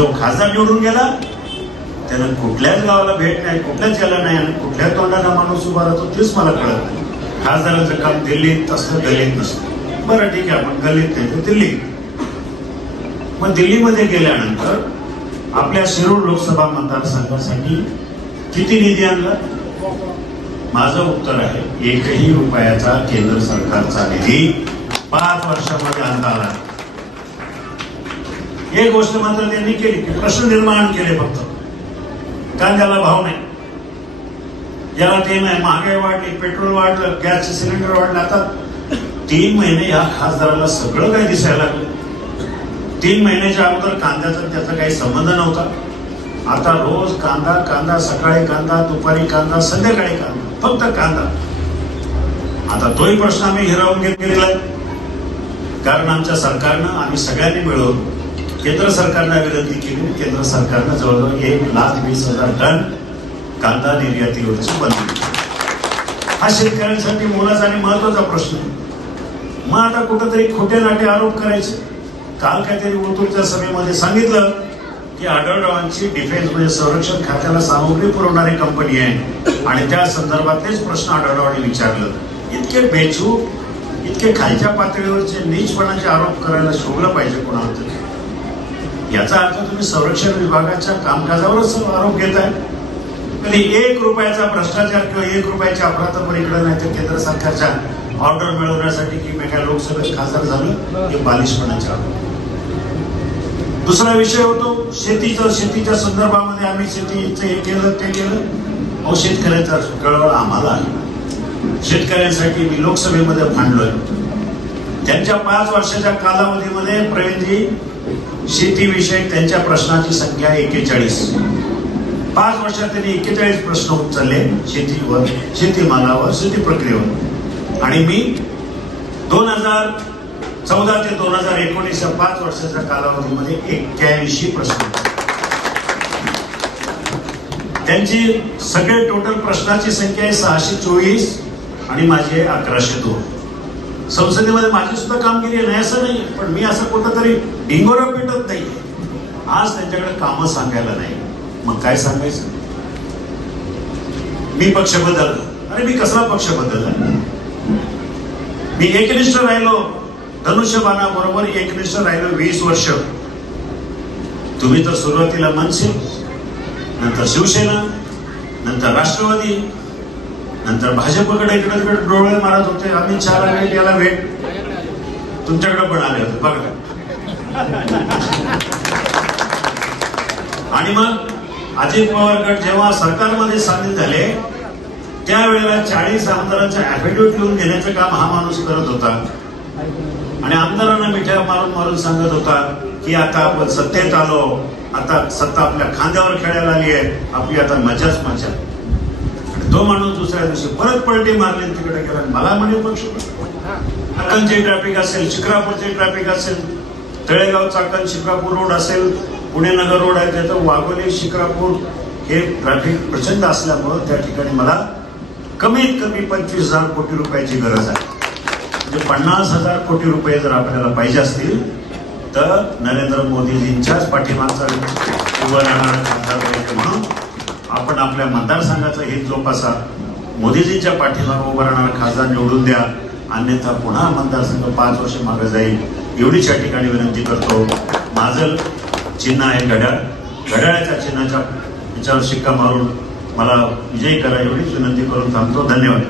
जो खासदार निवडून गेला त्यानं कुठल्याच गावाला भेट नाही कुठल्याच याला नाही आणि कुठल्या तोंडाला माणूस उभा राहतो तेच मला कळत नाही. खासदाराचं काम दिल्लीत असतं गल्लीत नसतं बरं ठीक आहे आपण गल्लीत नाही दिल्ली दिल्लीत. मग दिल्लीमध्ये गेल्यानंतर आपल्या शिरूर लोकसभा मतदारसंघासाठी किती निधी आणला? माझं उत्तर आहे एकही रुपयाचा केंद्र सरकारचा निधी पाच वर्षामध्ये आणता आला नाही. एक गोष्ट मात्र त्यांनी केली की प्रश्न निर्माण केले फक्त. कांद्याला भाव नाही. याला ते नाही महागाई वाढली पेट्रोल वाढलं गॅसचे सिलेंडर वाढलं. आता तीन महिने या खासदाराला सगळं काही दिसायला लागलं. तीन महिन्याच्या अगोदर कांद्याचा त्याचा काही संबंध नव्हता. आता रोज कांदा कांदा सकाळी कांदा दुपारी कांदा संध्याकाळी कांदा फक्त कांदा. आता तोही प्रश्न आम्ही हिरावून घेतलेला आहे. कारण आमच्या सरकारनं आम्ही सगळ्यांनी मिळून केंद्र सरकारला विनंती केली. केंद्र सरकारनं जवळजवळ एक लाख वीस हजार टन कांदा निर्यातीवरची बंदी हा शेतकऱ्यांसाठी मोलाचा आणि महत्त्वाचा प्रश्न आहे. मग आता कुठंतरी खोटे नाटे आरोप करायचे. काल काहीतरी ओतूरच्या सभेमध्ये सांगितलं की आढळरावांची डिफेन्स म्हणजे संरक्षण खात्याला सामग्री पुरवणारी कंपनी आहे. आणि त्या संदर्भातलेच प्रश्न आढळरावांनी विचारलं. इतके बेचूक इतके खालच्या पातळीवरचे नीचपणाचे आरोप करायला शोभलं पाहिजे कोणाला तरी. याचा अर्थ तुम्ही संरक्षण विभागाच्या कामकाजावरच आरोप आहे कधी एक रुपयाचा भ्रष्टाचार किंवा एक रुपयाच्या अफरातफर इकडे नाही तर केंद्र सरकारच्या ऑर्डर मिळवण्यासाठी की मी काय लोकसभेत खासदार झालो हे बालिशपणाचे दुसरा विषय होतो शेतीचा शेतीच्या संदर्भामध्ये आम्ही शेतीचं हे केलं ते केलं. अहो शेतकऱ्याचा कळवळ आम्हाला आहे. शेतकऱ्यांसाठी मी लोकसभेमध्ये मांडलोय त्यांच्या पाच वर्षाच्या कालावधीमध्ये प्रवीणजी शेतीविषयक त्यांच्या प्रश्नाची संख्या एकेचाळीस. पाच वर्षात त्यांनी एकेचाळीस प्रश्न उचलले शेतीवर शेतीमालावर शेती प्रक्रियेवर आणि मी दोन हजार चौदा ते दोन हजार एकोणीस या पाच वर्षाच्या कालावधीमध्ये एक्क्याऐंशी प्रश्न त्यांची सगळे टोटल प्रश्नाची संख्या आहे सहाशे चोवीस आणि माझी आहे अकराशे दोन. संसदेमध्ये माझी सुद्धा कामगिरी नाही असं नाही पण मी असं कुठं तरी ढिंगोरा पेटत नाही. आज त्यांच्याकडे कामं सांगायला नाही. मग काय सांगायचं? मी पक्ष बदललो. अरे मी कसला पक्ष बदलला? मी एकनिष्ठ राहिलो. धनुष्यबाणाबरोबर एकनिष्ठ राहिलो वीस वर्ष. तुम्ही तर सुरुवातीला मनसे नंतर शिवसेना नंतर राष्ट्रवादी. नंतर भाजपकडे इकडे तिकडे डोळे मारत होते. अमित शहाला वेळ याला भेट. तुमच्याकडे पण आले होते बघा. आणि मग अजित पवार गट जेव्हा सरकारमध्ये सामील झाले त्यावेळेला चाळीस आमदारांचा ऍफिडेव्हिट घेऊन घेण्याचं काम हा माणूस करत होता. आणि आमदारांना मिठ्या मारून मारून सांगत होता की आता आपण सत्तेत आलो आता सत्ता आपल्या खांद्यावर खेळायला आली आहे आपली आता मजाच मजा. आणि तो माणूस दुसऱ्या दिवशी परत पलटी मारली तिकडे गेला. मला म्हणे पक्ष अक्कलचे ट्रॅफिक असेल शिक्रापूरचे ट्रॅफिक असेल तळेगाव चाकण शिक्रापूर रोड असेल पुणे नगर रोड आहे त्याचं वाघोली शिक्रापूर हे ट्रॅफिक प्रचंड असल्यामुळं त्या ठिकाणी मला कमीत कमी पंचवीस हजार कोटी रुपयाची गरज आहे. म्हणजे पन्नास हजार कोटी रुपये जर आपल्याला पाहिजे असतील तर नरेंद्र मोदीजींच्याच पाठीमागचा उभं राहणारा म्हणून आपण आपल्या मतदारसंघाचं हित जोपासा. मोदीजींच्या पाठीला उभं राहणारा खासदार निवडून द्या. अन्यथा पुन्हा मतदारसंघ पाच वर्ष मागे जाईल. एवढीच या ठिकाणी विनंती करतो. माझं चिन्ह आहे घड्याळ. घड्याळाच्या चिन्हाच्या याच्यावर शिक्का मारून मला विजयी करा एवढीच विनंती करून थांबतो. धन्यवाद.